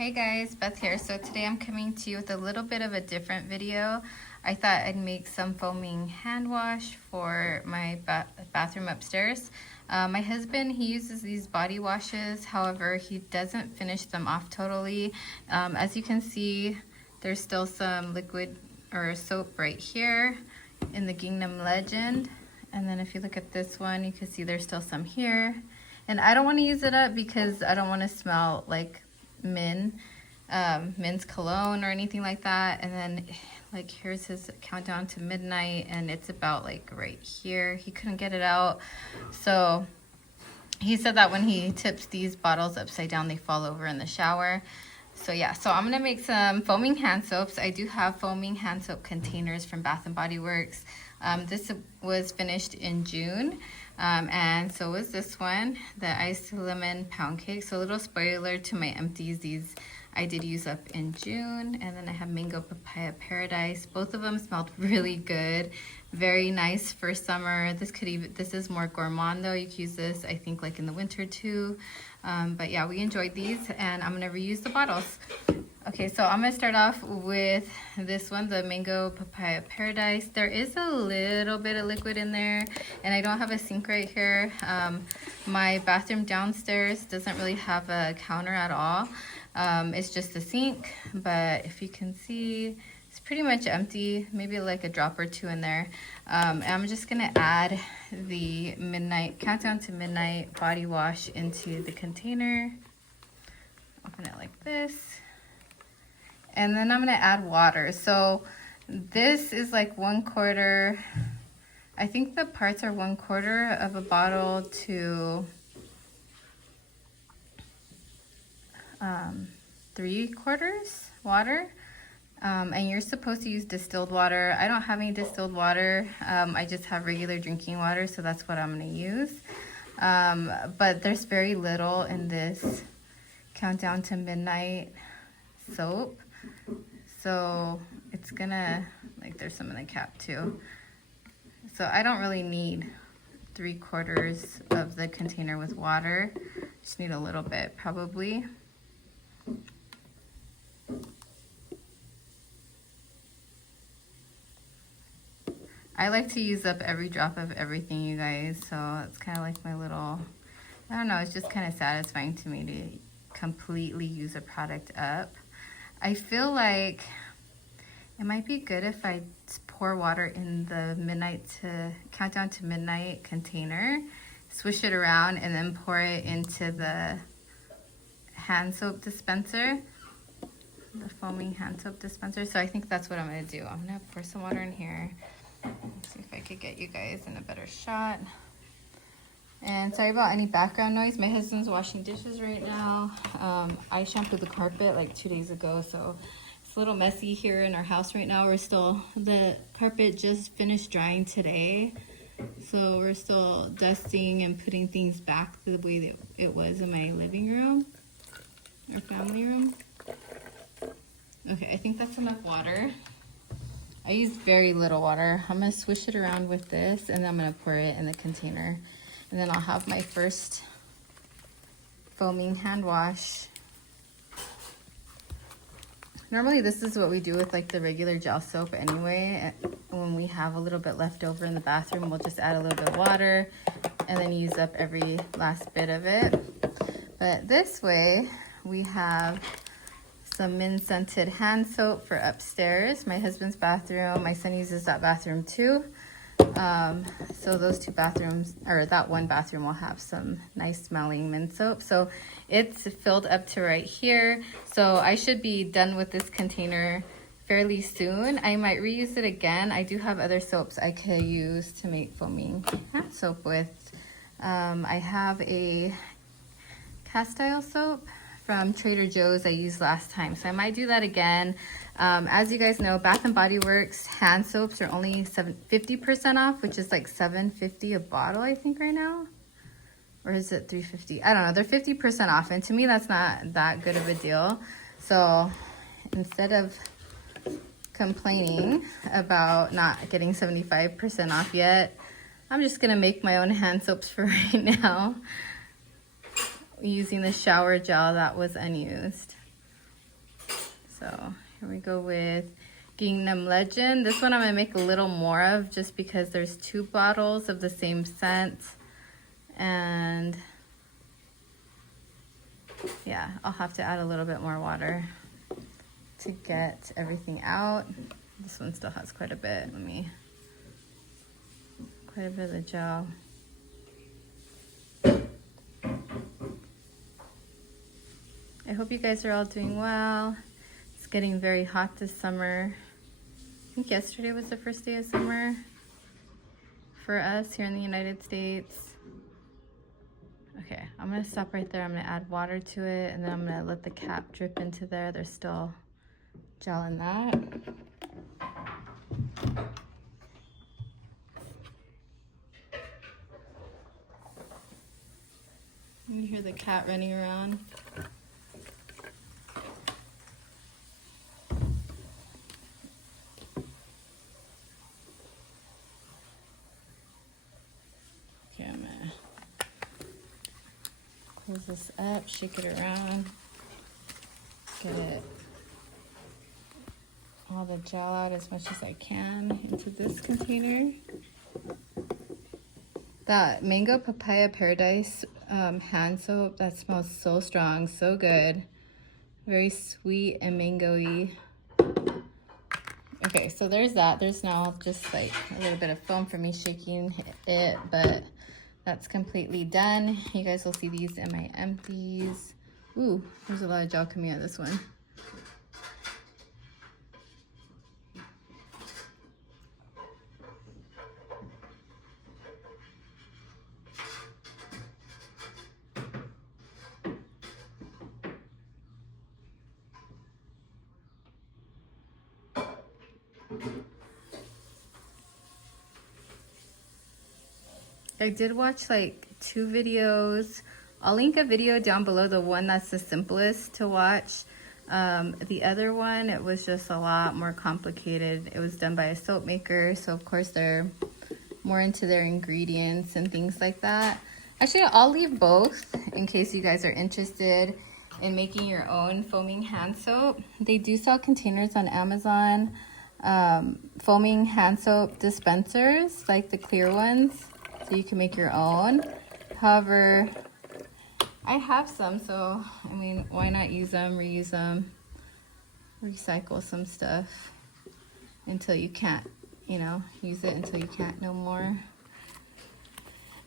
Hey guys, Beth here. So today I'm coming to you with a little bit of a different video. I thought I'd make some foaming hand wash for my bathroom upstairs. My husband, he uses these body washes. However, he doesn't finish them off totally. As you can see, there's still some liquid or soap right here in the Gingham Legend. And then if you look at this one, you can see there's still some here. And I don't want to use it up because I don't want to smell like men's cologne or anything like that. And then like here's his countdown to midnight, and it's about like right here. He couldn't get it out, so he said that when he tips these bottles upside down, they fall over in the shower. So yeah, so I'm gonna make some foaming hand soaps. I do have foaming hand soap containers from Bath and Body Works. This was finished in June, and so was this one, the iced lemon pound cake. So a little spoiler to my empties, these I did use up in June. And then I have mango papaya paradise. Both of them smelled really good, very nice for summer. This is more gourmand though. You can use this I think like in the winter too. But yeah, we enjoyed these, and I'm gonna reuse the bottles. Okay, so I'm gonna start off with this one, the mango papaya paradise. There is a little bit of liquid in there, and I don't have a sink right here. My bathroom downstairs doesn't really have a counter at all. It's just a sink, but if you can see, it's pretty much empty, maybe like a drop or two in there. And I'm just gonna add the countdown to midnight body wash into the container. Open it like this. And then I'm gonna add water. So this is like 1/4, I think the parts are 1/4 of a bottle to 3/4 water. And you're supposed to use distilled water. I don't have any distilled water. I just have regular drinking water, so that's what I'm gonna use. But there's very little in this countdown to midnight soap. So it's gonna, like there's some in the cap too. So I don't really need 3/4 of the container with water. Just need a little bit probably. I like to use up every drop of everything, you guys, so it's kind of like my little, I don't know, it's just kind of satisfying to me to completely use a product up. I feel like it might be good if I pour water in the countdown to midnight container, swish it around, and then pour it into the hand soap dispenser, the foaming hand soap dispenser. So I think that's what I'm gonna do. I'm gonna pour some water in here. Let's see if I could get you guys in a better shot. And sorry about any background noise. My husband's washing dishes right now. I shampooed the carpet like 2 days ago, so it's a little messy here in our house right now. The carpet just finished drying today, so we're still dusting and putting things back the way that it was in my living room, our family room. Okay, I think that's enough water. I use very little water. I'm gonna swish it around with this, and then I'm gonna pour it in the container. And then I'll have my first foaming hand wash. Normally this is what we do with like the regular gel soap anyway. When we have a little bit left over in the bathroom, we'll just add a little bit of water and then use up every last bit of it. But this way we have some mint-scented hand soap for upstairs, my husband's bathroom. My son uses that bathroom too. So those two bathrooms, or that one bathroom, will have some nice smelling mint soap. So it's filled up to right here. So I should be done with this container fairly soon. I might reuse it again. I do have other soaps I could use to make foaming hand soap with. I have a castile soap from Trader Joe's I used last time, so I might do that again. As you guys know, Bath and Body Works hand soaps are only 50% off, which is like $7.50 a bottle, I think, right now. Or is it $3.50? I don't know. They're 50% off, and to me, that's not that good of a deal. So instead of complaining about not getting 75% off yet, I'm just gonna make my own hand soaps for right now, using the shower gel that was unused. So here we go with Gingham Legend. This one I'm gonna make a little more of just because there's 2 bottles of the same scent. And yeah, I'll have to add a little bit more water to get everything out. This one still has quite a bit. Quite a bit of the gel. I hope you guys are all doing well. It's getting very hot this summer. I think yesterday was the first day of summer for us here in the United States. Okay, I'm gonna stop right there. I'm gonna add water to it, and then I'm gonna let the cap drip into there. There's still gel in that. You hear the cat running around. Okay, I'm gonna close this up, shake it around, get it all the gel out as much as I can into this container. That Mango Papaya Paradise hand soap, that smells so strong, so good. Very sweet and mango-y. Okay, so there's that. There's now just like a little bit of foam for me shaking it, but that's completely done. You guys will see these in my empties. Ooh, there's a lot of gel coming out of this one. I did watch like 2 videos. I'll link a video down below, the one that's the simplest to watch. The other one, it was just a lot more complicated. It was done by a soap maker, so of course they're more into their ingredients and things like that. Actually, I'll leave both in case you guys are interested in making your own foaming hand soap. They do sell containers on Amazon, foaming hand soap dispensers, like the clear ones. So you can make your own. However, I have some, so I mean, why not use them, reuse them, recycle some stuff until you can't, you know, use it until you can't no more.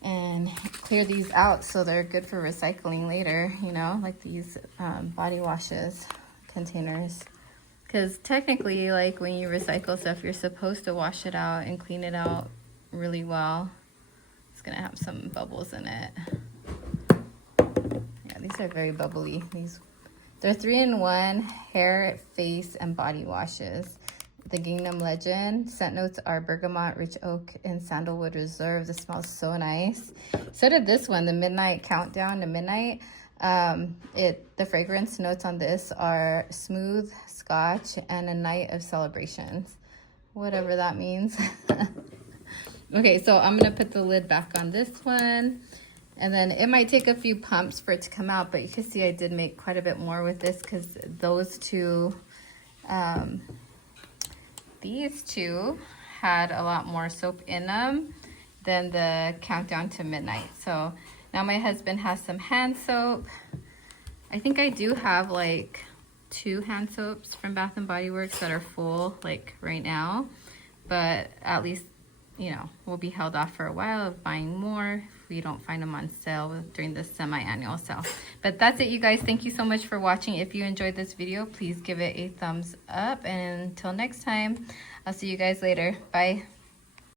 And clear these out so they're good for recycling later, you know, like these body washes containers. Because technically, like when you recycle stuff, you're supposed to wash it out and clean it out really well. Gonna have some bubbles in it. Yeah, these are very bubbly. They're 3-in-1 hair, face, and body washes. The Gingham Legend. Scent notes are bergamot, rich oak, and sandalwood reserve. This smells so nice. So did this one, the Midnight Countdown to Midnight. The fragrance notes on this are smooth, scotch, and a night of celebrations. Whatever that means. Okay, so I'm gonna put the lid back on this one, and then it might take a few pumps for it to come out, but you can see I did make quite a bit more with this because those two, these two had a lot more soap in them than the Countdown to Midnight. So now my husband has some hand soap. I think I do have like 2 hand soaps from Bath & Body Works that are full like right now, but at least, you know, we'll be held off for a while of buying more if we don't find them on sale during this semi-annual sale. But that's it, you guys. Thank you so much for watching. If you enjoyed this video, please give it a thumbs up. And until next time, I'll see you guys later. Bye.